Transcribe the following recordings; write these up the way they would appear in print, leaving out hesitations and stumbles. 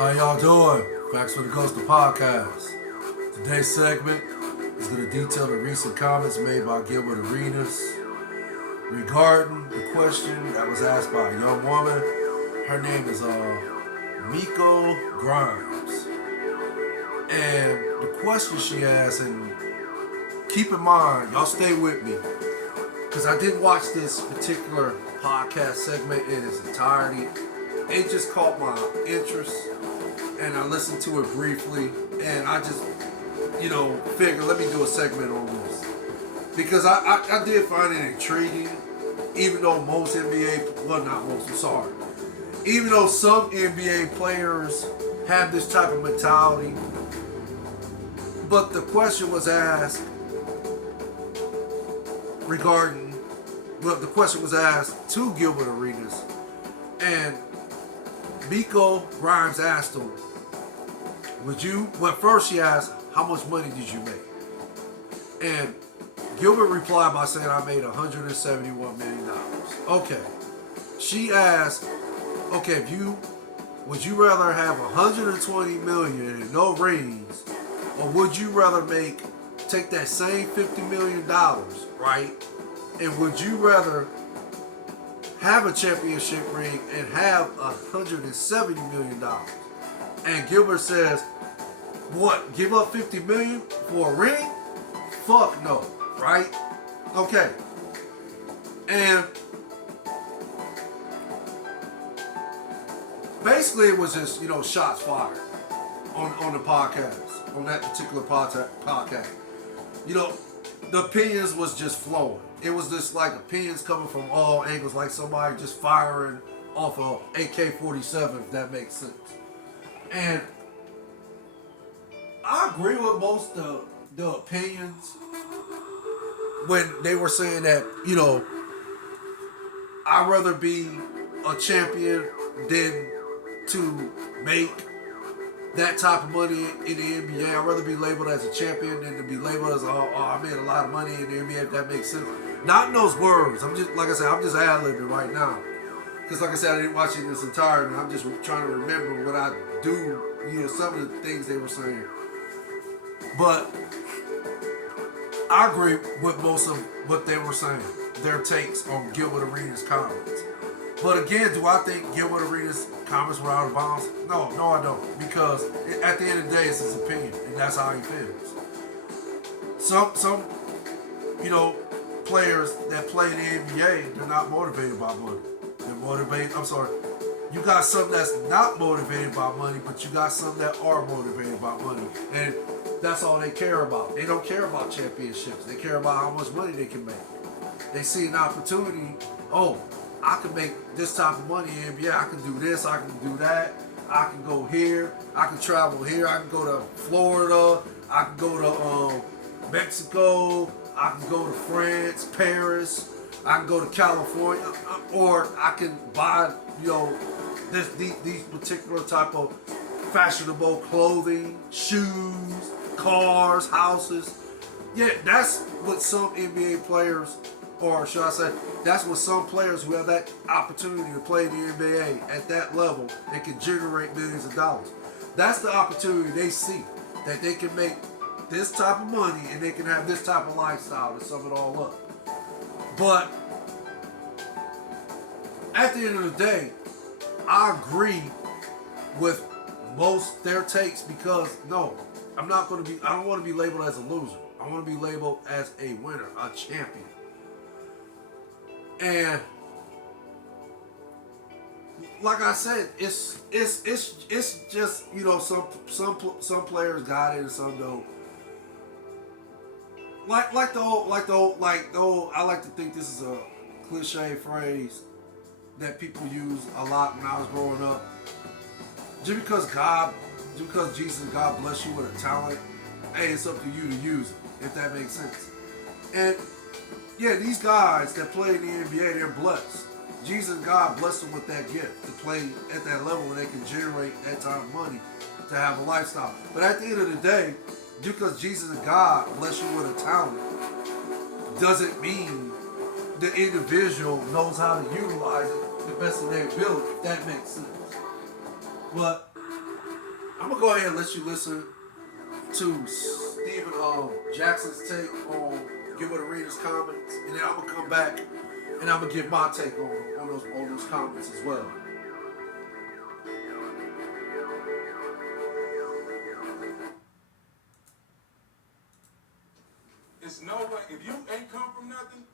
How y'all doing? Facts for the Coastal Podcast. Today's segment is going to detail the recent comments made by Gilbert Arenas regarding the question that was asked by a young woman. Her name is Miko Grimes. And the question she asked, and keep in mind, y'all stay with me, because I didn't watch this particular podcast segment in its entirety. It just caught my interest, and I listened to it briefly, and I just, figured let me do a segment on this. Because I did find it intriguing, even though most NBA, well not most, I'm sorry, even though some NBA players have this type of mentality, but the question was asked the question was asked to Gilbert Arenas, and Miko Grimes asked him, first she asked, how much money did you make? And Gilbert replied by saying, I made $171 million. Okay. She asked, okay, would you rather have $120 million and no rings, or would you rather take that same $50 million, right? And would you rather have a championship ring and have $170 million? And Gilbert says, what, give up $50 million for a ring? Fuck no, right? Okay. And basically it was just, shots fired on the podcast, on that particular podcast. The opinions was just flowing. It was just like opinions coming from all angles, like somebody just firing off of AK-47, if that makes sense. And I agree with most of the opinions when they were saying that, I'd rather be a champion than to make that type of money in the NBA. I'd rather be labeled as a champion than to be labeled as, I made a lot of money in the NBA, if that makes sense. Not in those words. I'm just, like I said, I'm just ad-libbing right now. Because like I said, I didn't watch it in its entirety. I'm just trying to remember what I do, some of the things they were saying. But I agree with most of what they were saying, their takes on Gilbert Arenas' comments. But again, do I think Gilbert Arenas' comments were out of bounds? No, I don't. Because at the end of the day, it's his opinion, and that's how he feels. Some players that play in the NBA, they're not motivated by money. They're motivated, you got some that's not motivated by money, but you got some that are motivated by money. And that's all they care about. They don't care about championships. They care about how much money they can make. They see an opportunity, I can make this type of money in NBA. I can do this, I can do that. I can go here, I can travel here, I can go to Florida, I can go to Mexico, I can go to France, Paris, I can go to California, or I can buy, these particular type of fashionable clothing, shoes, cars, houses. Yeah, that's what some NBA players, or should I say, that's what some players who have that opportunity to play in the NBA at that level, they can generate millions of dollars. That's the opportunity they see, that they can make this type of money and they can have this type of lifestyle to sum it all up. But at the end of the day, I agree with most their takes, because no, I don't want to be labeled as a loser. I want to be labeled as a winner, a champion. And like I said, it's just, some players got it and some don't. Like the old, I like to think this is a cliche phrase that people use a lot when I was growing up. Just because Jesus and God bless you with a talent, hey, it's up to you to use it, if that makes sense. And yeah, these guys that play in the NBA, they're blessed. Jesus and God blessed them with that gift to play at that level where they can generate that type of money to have a lifestyle. But at the end of the day, just because Jesus and God bless you with a talent doesn't mean the individual knows how to utilize it the best of their ability, if that makes sense. But I'm gonna go ahead and let you listen to Stephen Jackson's take on Gilbert Arenas' comments, and then I'm gonna come back and I'm gonna give my take on those comments as well. It's no way. If you ain't come from nothing,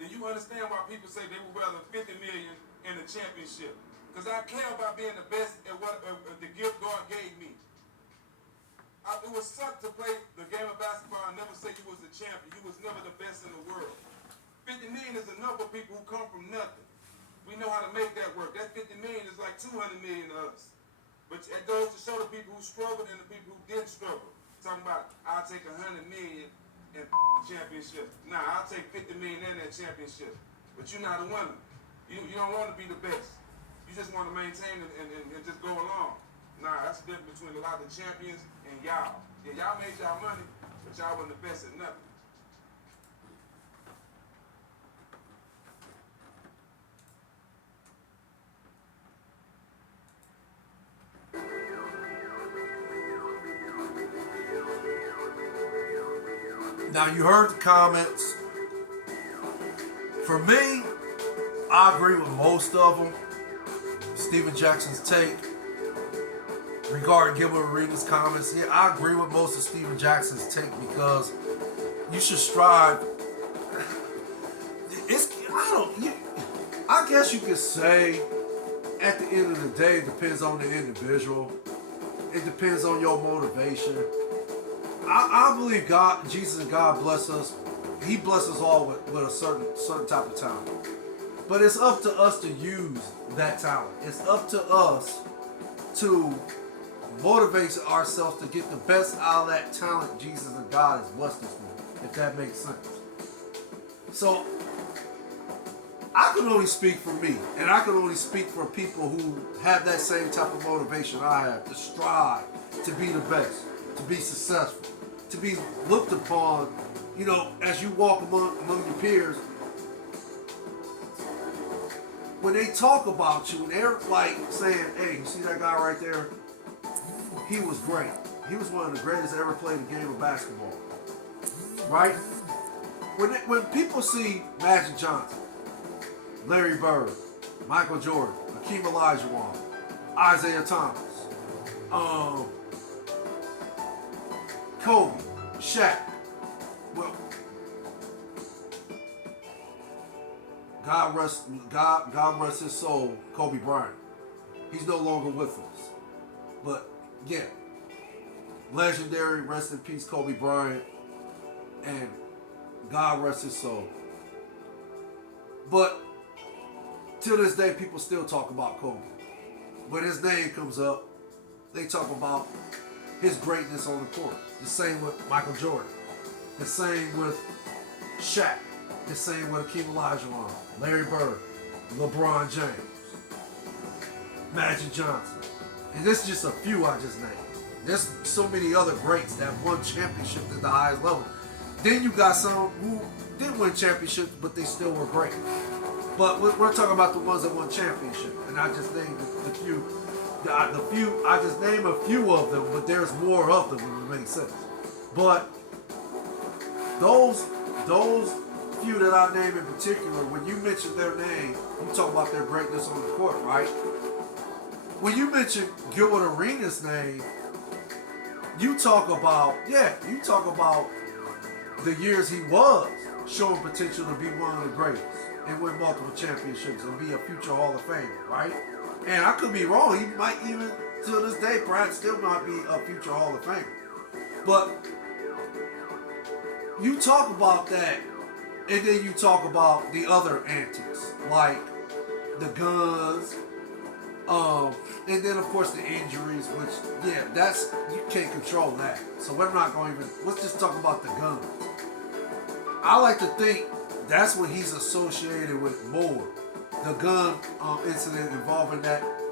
then you understand why people say they would rather 50 million in the championship. Because I care about being the best at what the gift God gave me. It would suck to play the game of basketball and never say you was a champion. You was never the best in the world. 50 million is enough for people who come from nothing. We know how to make that work. That 50 million is like 200 million to us. But it goes to show the people who struggled and the people who didn't struggle. Talking about, I'll take 100 million in championship. Nah, I'll take 50 million in that championship. But you're not a winner. You don't want to be the best. You just want to maintain it and just go along. Nah, that's the difference between a lot of the champions and y'all. Yeah, y'all made y'all money, but y'all wasn't the best at nothing. Now you heard the comments. For me, I agree with most of them. Stephen Jackson's take regarding Gilbert Arenas' comments. Yeah, I agree with most of Stephen Jackson's take because you should strive. I guess you could say at the end of the day, it depends on the individual. It depends on your motivation. I believe God, Jesus and God bless us. He blesses us all with a certain type of talent. But it's up to us to use that talent. It's up to us to motivate ourselves to get the best out of that talent Jesus and God has blessed us with, if that makes sense. So, I can only speak for me, and I can only speak for people who have that same type of motivation I have, to strive, to be the best, to be successful, to be looked upon, as you walk among your peers. When they talk about you, and they're like saying, hey, you see that guy right there? He was great. He was one of the greatest that ever played the game of basketball. Right? When people see Magic Johnson, Larry Bird, Michael Jordan, Hakeem Olajuwon, Isaiah Thomas, Kobe, Shaq, well, God rest his soul, Kobe Bryant. He's no longer with us. But yeah, legendary, rest in peace, Kobe Bryant, and God rest his soul. But till this day, people still talk about Kobe. When his name comes up, they talk about his greatness on the court. The same with Michael Jordan. The same with Shaq. The same with Hakeem Olajuwon, Larry Bird, LeBron James, Magic Johnson. And this is just a few I just named. There's so many other greats that won championships at the highest level. Then you got some who didn't win championships, but they still were great. But we're talking about the ones that won championships. And I just named the few. I just named a few of them, but there's more of them, if it makes sense. But those few that I named in particular, when you mention their name, you talk about their greatness on the court, right? When you mention Gilbert Arenas' name, you talk about the years he was showing potential to be one of the greatest and win multiple championships and be a future Hall of Famer, right? And I could be wrong. He might even, to this day, perhaps still might be a future Hall of Famer. But you talk about that, and then you talk about the other antics, like the guns, and then of course the injuries, which, yeah, you can't control that. So we're not going to let's just talk about the guns. I like to think that's what he's associated with more. The gun incident involving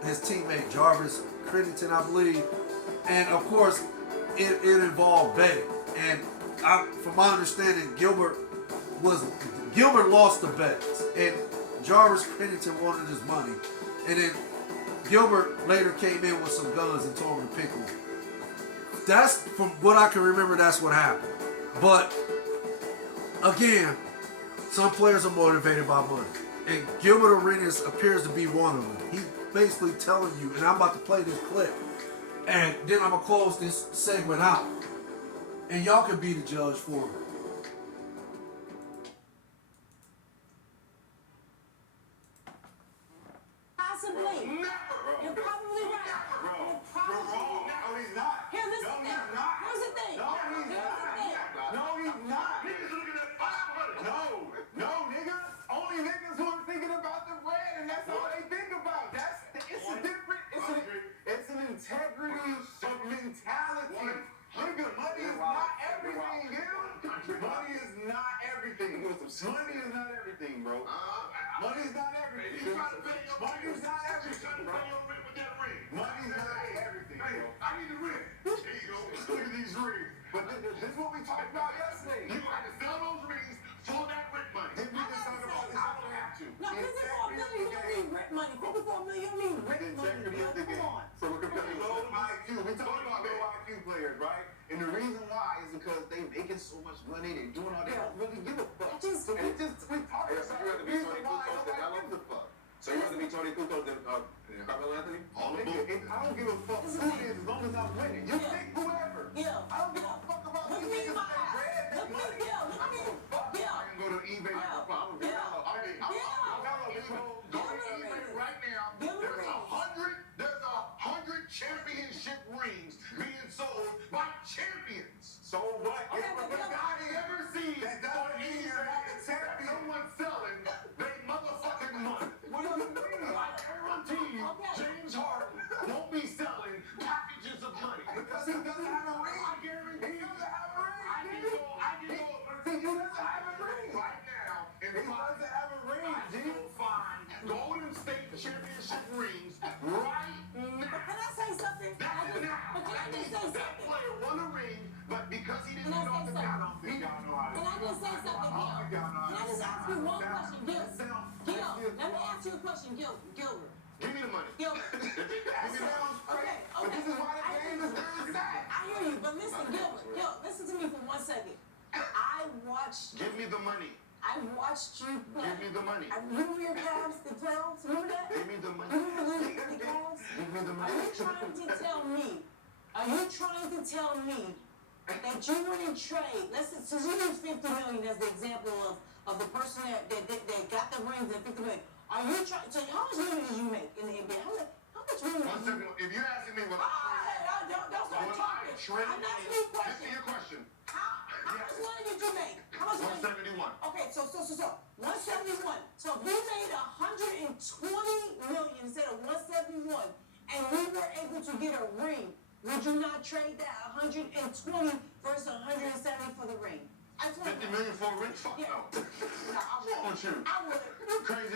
his teammate Jarvis Crediton, I believe. And of course, it involved betting. And from my understanding, Gilbert lost the bets, and Jarvis Crediton wanted his money, and then Gilbert later came in with some guns and told him to pick one. That's, from what I can remember, that's what happened. But again, some players are motivated by money. And Gilbert Arenas appears to be one of them. He's basically telling you, and I'm about to play this clip, and then I'm going to close this segment out. And y'all can be the judge for me. Possibly. Never. You're probably right. Bro, You're you're probably wrong. right. No, he's not. Here's the No, thing. he's not. Here's the thing. No, he's Here's the not. thing. No, he's not. Niggas looking at 500. No, nigga. Only niggas who are thinking about the bread, and that's all they think about. It's a different. It's an integrity of mentality. Nigga, money is not everything, dude. Money is not everything. Money is not everything, bro. Money is not everything. You trying to pay your Money is not everything, bro. Pay your rent with that ring. Money's not everything, Hey, bro. I need the rent. There you go. Look at these rings. But this is what we talked about yesterday. You got to sell those rings for that rent money. Did we just talk about this? I don't have to. No, 54 million, you don't need rent money. 54 million, you don't need The rent money. integrity of the Come game. on. So we're comparing low IQ. We're talking about low IQ players, right? And the reason why is because they making so much money, they doing all, they don't really give a fuck. It just- So we talking Hey, so you about have to the be reason Tony why Kukoc than nobody Ellen? gives a fuck. So you want to be Tony Kukoc than Carmelo Anthony? All the bullshit. I don't give a fuck who it is as long as I'm winning. You Yeah. pick whoever. Yeah. I don't give a fuck about Look these me in niggas my that eyes. bread, Look that me, money. yeah, look I me. don't give a fuck. Yeah. I can go to eBay. Yeah. I'm a Yeah. Go to eBay right now. There's 100 championship rings being sold by champions. So what? Okay, but If I ever see That doesn't mean someone selling they motherfucking money. What do you mean? I guarantee you, Okay. James Harden won't be selling packages of money. Because he doesn't have a ring. I guarantee He doesn't have a ring. I can go He doesn't have a ring. right now and He doesn't have a ring, G. I will find Golden State championship rings right But now. can I say something? But But can I just say that something? player won a ring, but because he didn't Can I get off say the something? ground, he Y'all know how to Can I just say something, Gil? Can I just ask you one question, Gil? Gil, let me ask you a question, Gilbert. Give me the money. Gilbert. That sounds crazy. But this is why the game is very sad. I hear you, but listen, Gilbert, listen to me for 1 second. I watched Give me the money. you play. Give me the money. I remember your Cavs, the playoffs, remember that? Give me the You money. remember losing to the Cavs? Give me the Are money. you trying to tell me that you wouldn't trade, so you use 50 million as the example of the person that got the rings at 50 million. Are you trying, so how much money did you make in the NBA? How much money did 1 you second. make? If you're asking me what Don't start talking. I'm asking you a Answer question. your question. How much money did you make? How much money? 171. Okay, so 171. So if we made 120 million instead of 171, and we were able to get a ring, would you not trade that 120 versus 170 for the ring? I told 50 million for a ring? Fuck Yeah. no. No, I What's wrong with you? would. You crazy.